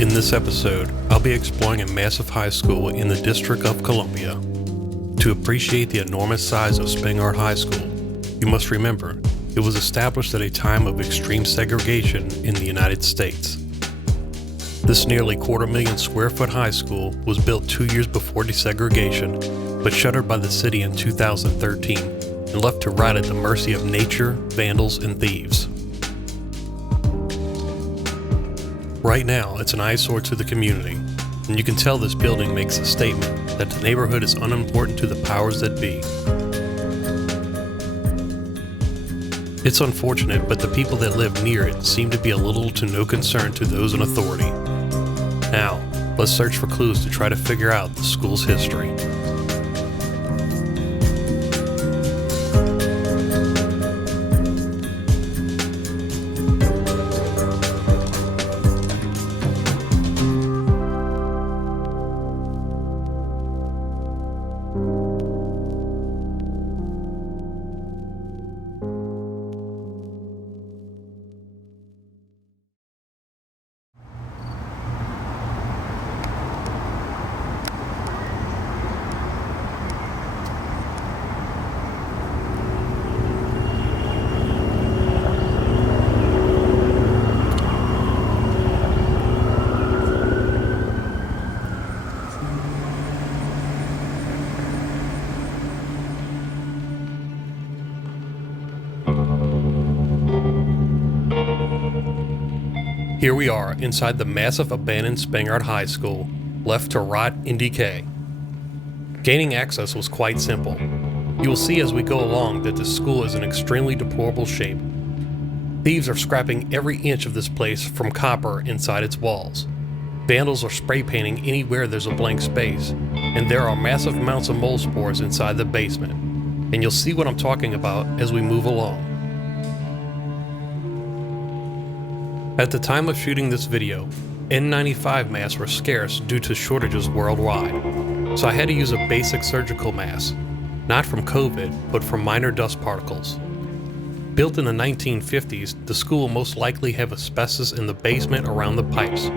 In this episode, I'll be exploring a massive high school in the District of Columbia. To appreciate the enormous size of Spingarn High School, you must remember it was established at a time of extreme segregation in the United States. This nearly 250,000 square foot high school was built 2 years before desegregation, but shuttered by the city in 2013 and left to rot at the mercy of nature, vandals, and thieves. Right now, it's an eyesore to the community, and you can tell this building makes a statement that the neighborhood is unimportant to the powers that be. It's unfortunate, but the people that live near it seem to be a little to no concern to those in authority. Now, let's search for clues to try to figure out the school's history. Here we are inside the massive abandoned Spingarn High School, left to rot in decay. Gaining access was quite simple. You will see as we go along that this school is in extremely deplorable shape. Thieves are scrapping every inch of this place from copper inside its walls. Vandals are spray painting anywhere there's a blank space, and there are massive amounts of mold spores inside the basement. And you'll see what I'm talking about as we move along. At the time of shooting this video, N95 masks were scarce due to shortages worldwide, so I had to use a basic surgical mask, not from COVID, but from minor dust particles. Built in the 1950s, the school will most likely have asbestos in the basement around the pipes.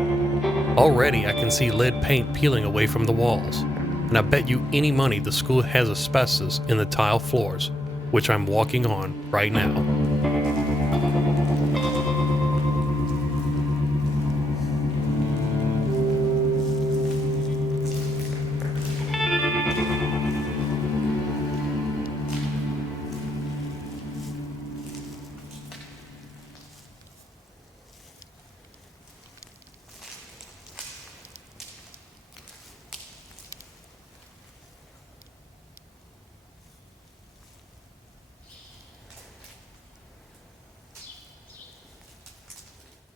Already I can see lead paint peeling away from the walls, and I bet you any money the school has asbestos in the tile floors, which I'm walking on right now.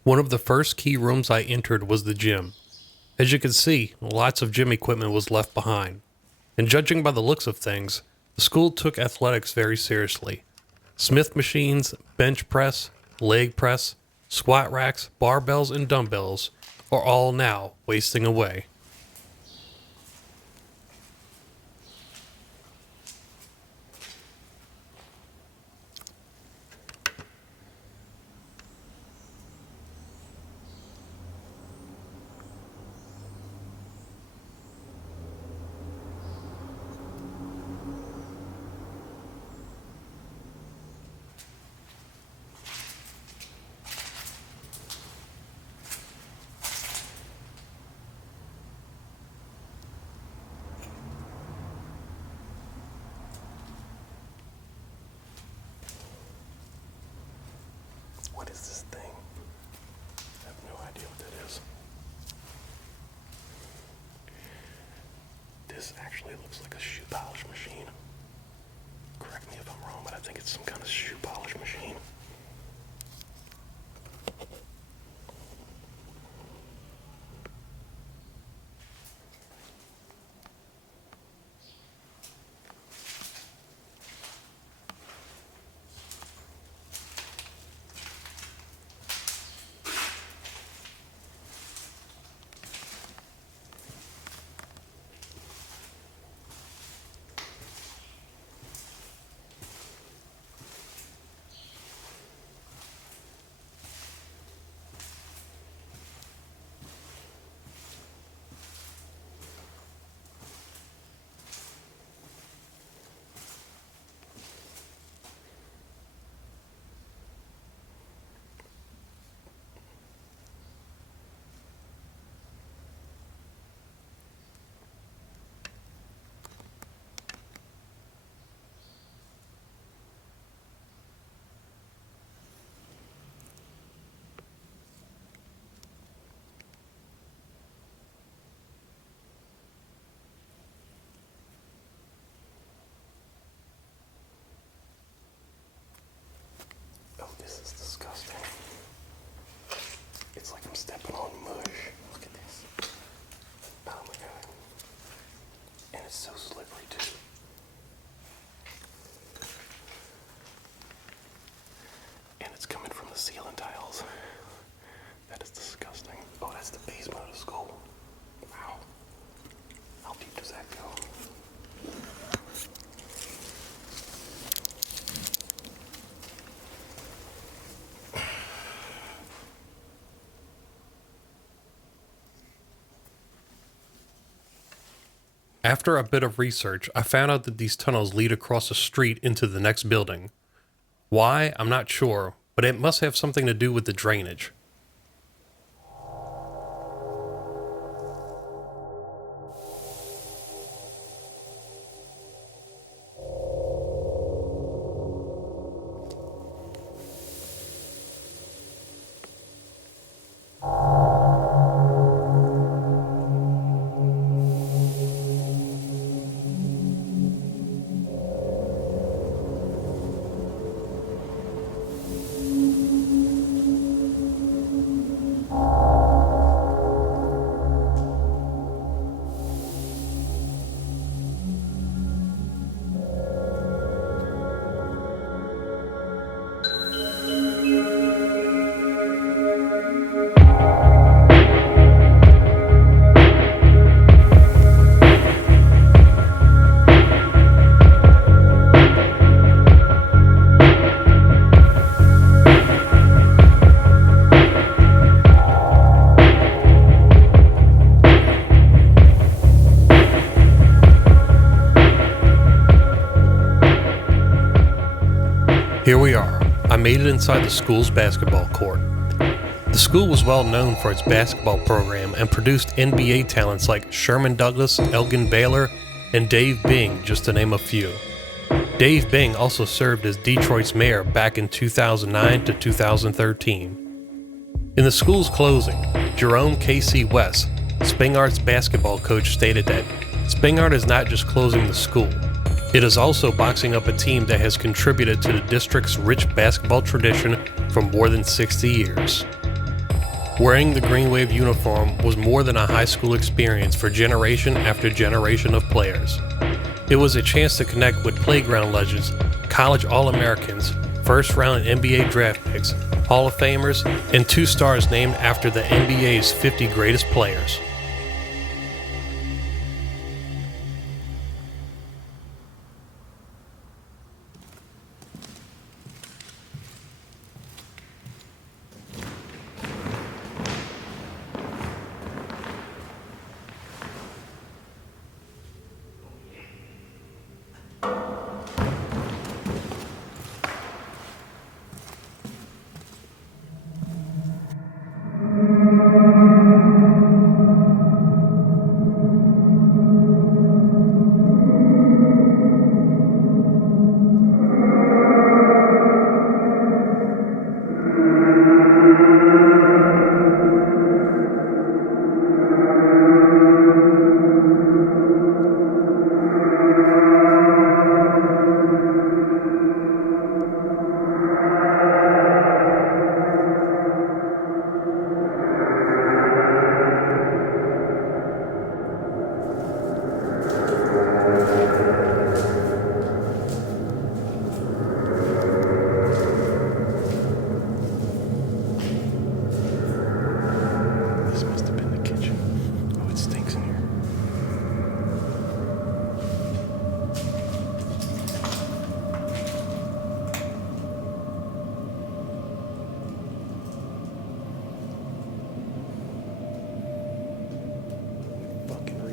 One of the first key rooms I entered was the gym. As you can see, lots of gym equipment was left behind. And judging by the looks of things, the school took athletics very seriously. Smith machines, bench press, leg press, squat racks, barbells, and dumbbells are all now wasting away. What is this thing? I have no idea what that is. This actually looks like a shoe polish machine. Correct me if I'm wrong, but I think it's some kind of shoe polish machine. This is disgusting. It's like I'm stepping on mush. Look at this. Oh my god. And it's so slippery too. And it's coming from the ceiling tiles. That is disgusting. Oh, that's the basement of the school. Wow. How deep does that go? After a bit of research, I found out that these tunnels lead across the street into the next building. Why? I'm not sure, but it must have something to do with the drainage. Here we are. I made it inside the school's basketball court. The school was well known for its basketball program and produced NBA talents like Sherman Douglas, Elgin Baylor, and Dave Bing, just to name a few. Dave Bing also served as Detroit's mayor back in 2009 to 2013. In the school's closing, Jerome K.C. West, Spingarn's basketball coach, stated that Spingarn is not just closing the school, it is also boxing up a team that has contributed to the district's rich basketball tradition for more than 60 years. Wearing the Green Wave uniform was more than a high school experience for generation after generation of players. It was a chance to connect with playground legends, college All-Americans, first-round NBA draft picks, Hall of Famers, and 2 stars named after the NBA's 50 greatest players.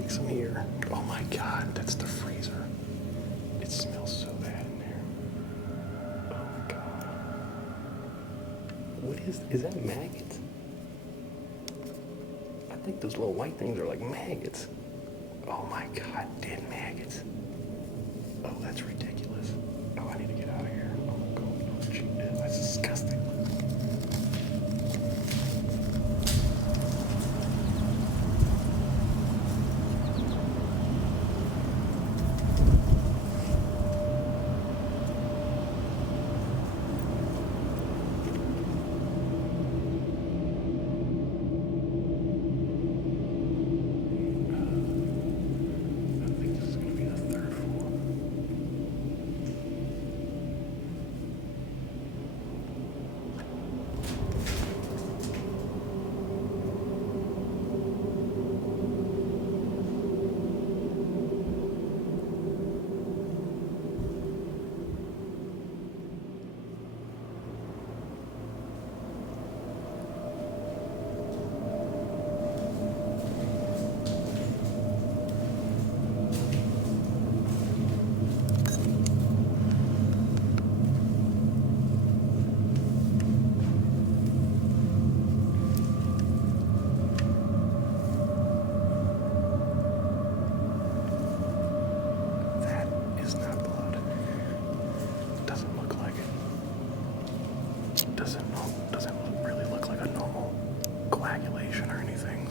Some here. Oh my god, that's the freezer. It smells so bad in there. Oh my god. What is that maggots? I think those little white things are like maggots. Oh my god, dead maggots. Oh, that's ridiculous. Oh, I need to get out of here. Oh my god, that's disgusting.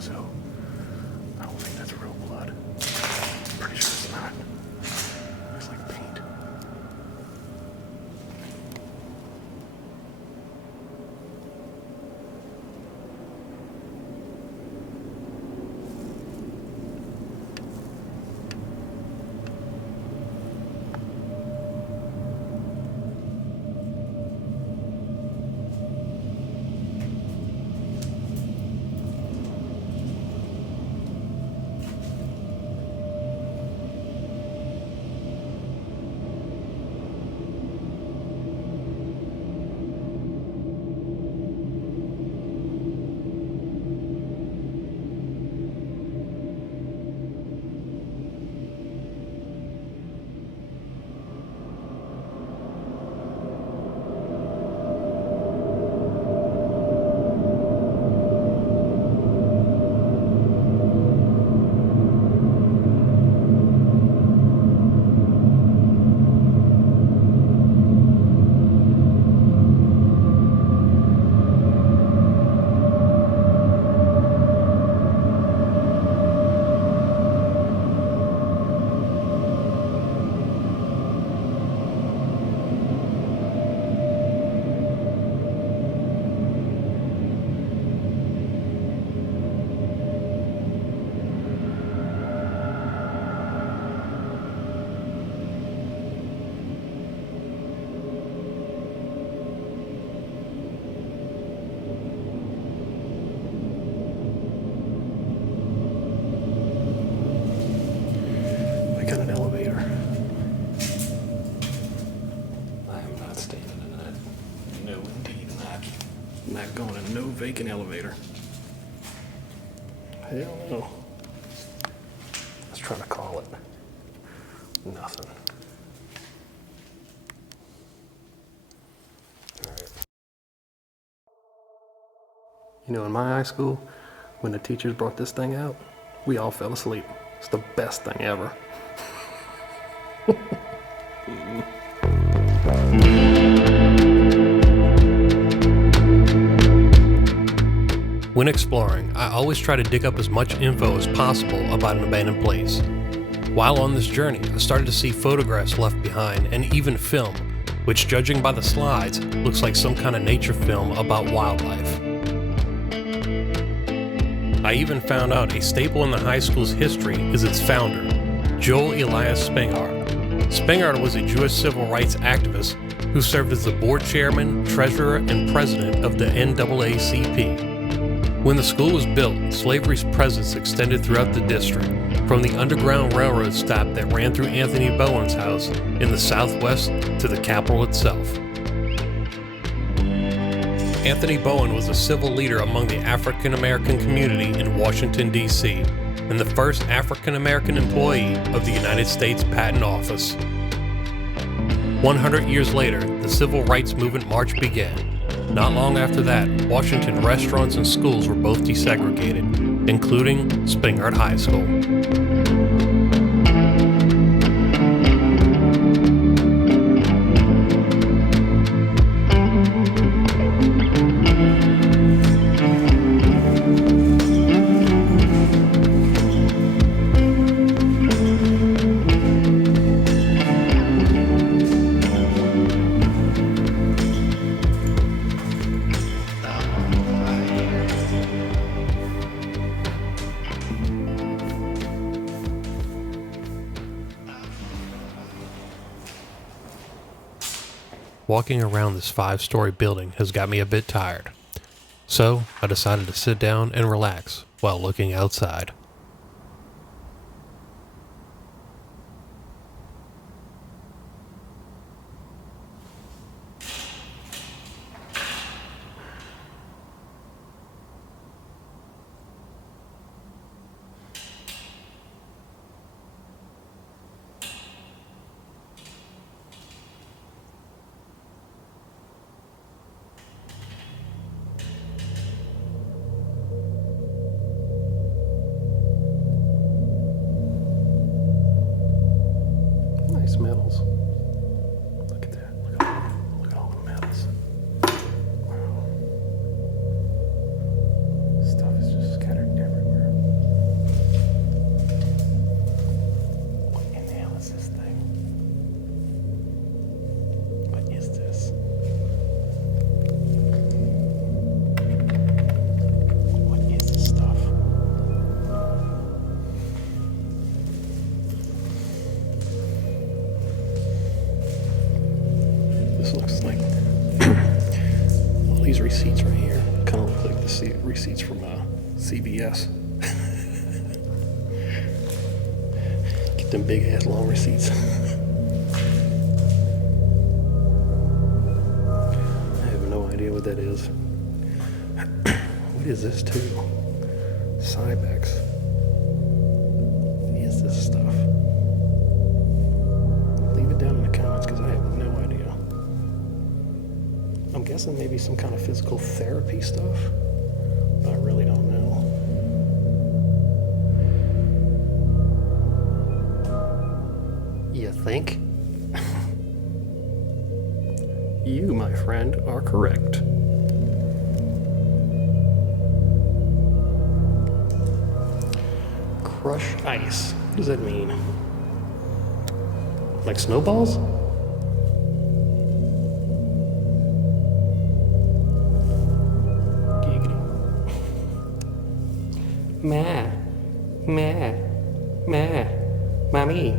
so I don't think that's real blood. Pretty sure it's not. Looks like paint. I got an elevator. I am not staying in that. No, indeed not. Not going in no vacant elevator. Hell no. Let's try to call it. Nothing. All right. You know, in my high school, when the teachers brought this thing out, we all fell asleep. It's the best thing ever. When exploring, I always try to dig up as much info as possible about an abandoned place. While on this journey, I started to see photographs left behind and even film, which, judging by the slides, looks like some kind of nature film about wildlife. I even found out a staple in the high school's history is its founder, Joel Elias Spingarn. Spingarn was a Jewish civil rights activist who served as the board chairman, treasurer, and president of the NAACP. When the school was built, slavery's presence extended throughout the district, from the Underground Railroad stop that ran through Anthony Bowen's house in the southwest to the Capitol itself. Anthony Bowen was a civil leader among the African American community in Washington, D.C., and the first African American employee of the United States Patent Office. 100 years later, the Civil Rights Movement march began. Not long after that, Washington restaurants and schools were both desegregated, including Spingarn High School. Walking around this 5-story building has got me a bit tired, so I decided to sit down and relax while looking outside. receipts right here. Kind of look like the receipts from CVS. Get them big ass long receipts. I have no idea what that is. What is this too? Cybex. What is this stuff? Leave it down in the comments because I have no idea. I'm guessing maybe some kind of physical therapy stuff, but I really don't know. You think? You, my friend, are correct. Crush ice. What does that mean? Like snowballs? Giggity. Ma. Ma. Ma. Mommy.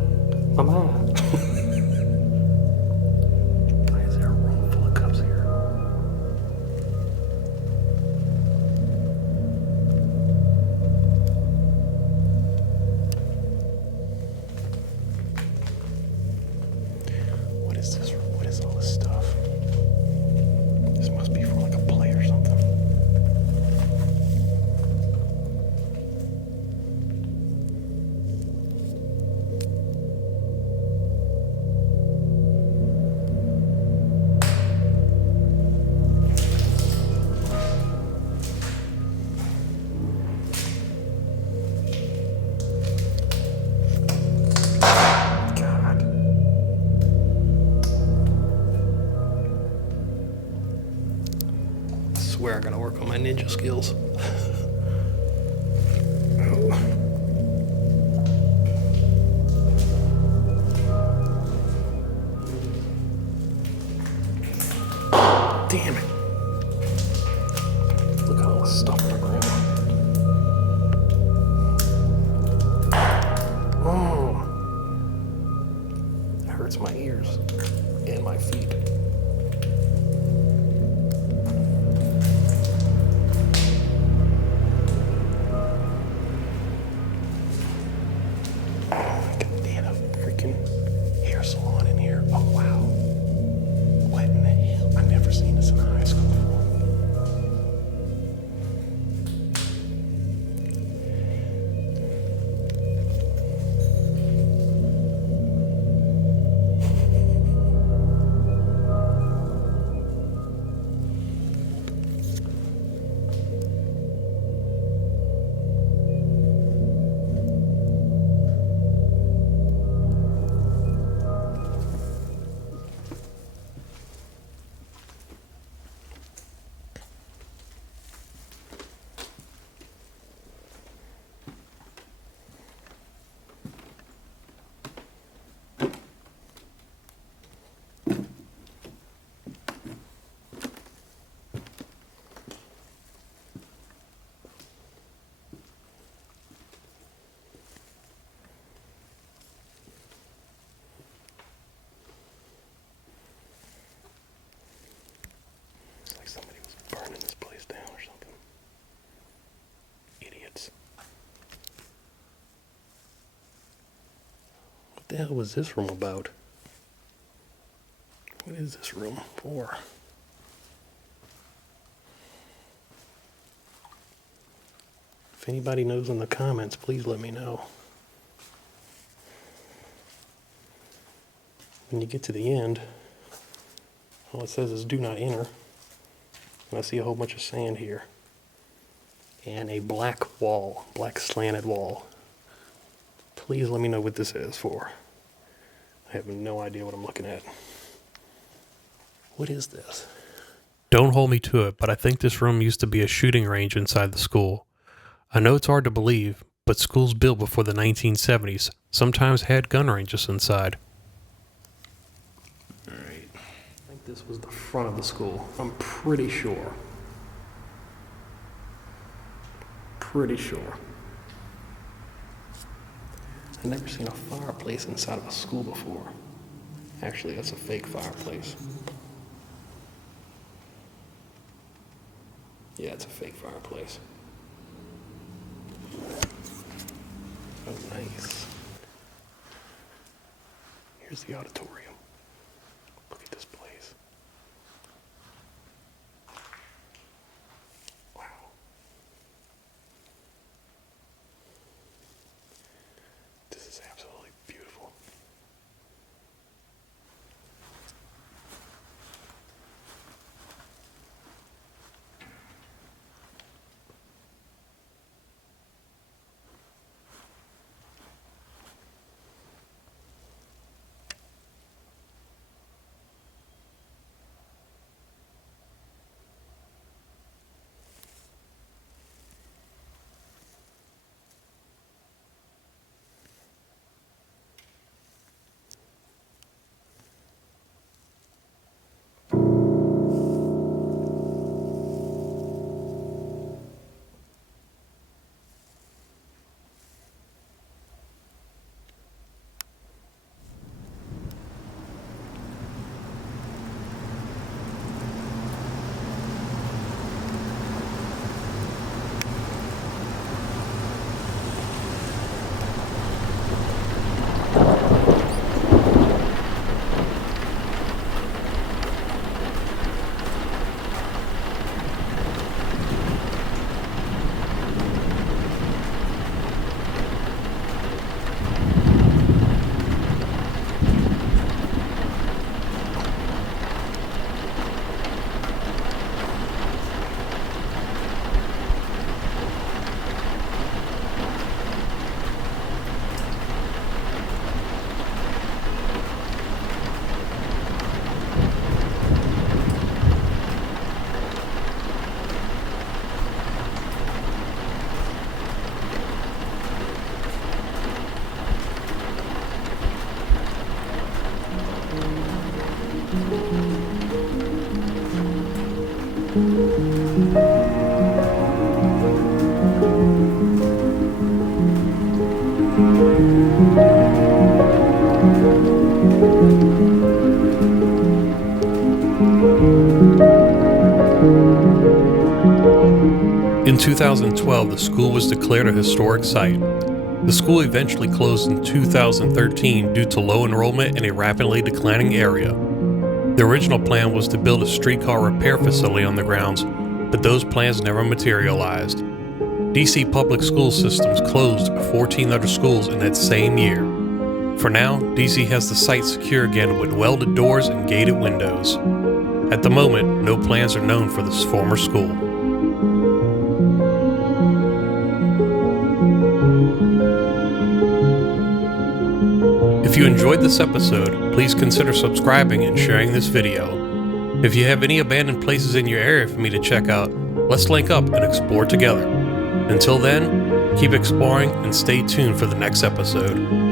Mama. Why is there a room full of cups here? What is this? What is all this stuff? This must be from like a play or something. I swear I gotta work on my ninja skills. Oh. Damn it. Look at all this stuff on the ground. Oh. It hurts my ears and my feet. They had a freaking hair salon in here. Oh wow. What in the hell? I've never seen this in high school before. It's like somebody was burning this place down or something. Idiots. What the hell was this room about? What is this room for? If anybody knows in the comments, please let me know. When you get to the end, all it says is do not enter. And I see a whole bunch of sand here. And a black wall, black slanted wall. Please let me know what this is for. I have no idea what I'm looking at. What is this? Don't hold me to it, but I think this room used to be a shooting range inside the school. I know it's hard to believe, but schools built before the 1970s sometimes had gun ranges inside. Alright. I think this was the front of the school. I'm pretty sure. Pretty sure. I've never seen a fireplace inside of a school before. Actually, that's a fake fireplace. Yeah, it's a fake fireplace. Oh, nice. Here's the auditorium. Look at this place. Wow. This is absolutely beautiful. In 2012, the school was declared a historic site. The school eventually closed in 2013 due to low enrollment in a rapidly declining area. The original plan was to build a streetcar repair facility on the grounds, but those plans never materialized. DC public school systems closed 14 other schools in that same year. For now, DC has the site secure again with welded doors and gated windows. At the moment, no plans are known for this former school. If you enjoyed this episode, please consider subscribing and sharing this video. If you have any abandoned places in your area for me to check out, let's link up and explore together. Until then, keep exploring and stay tuned for the next episode.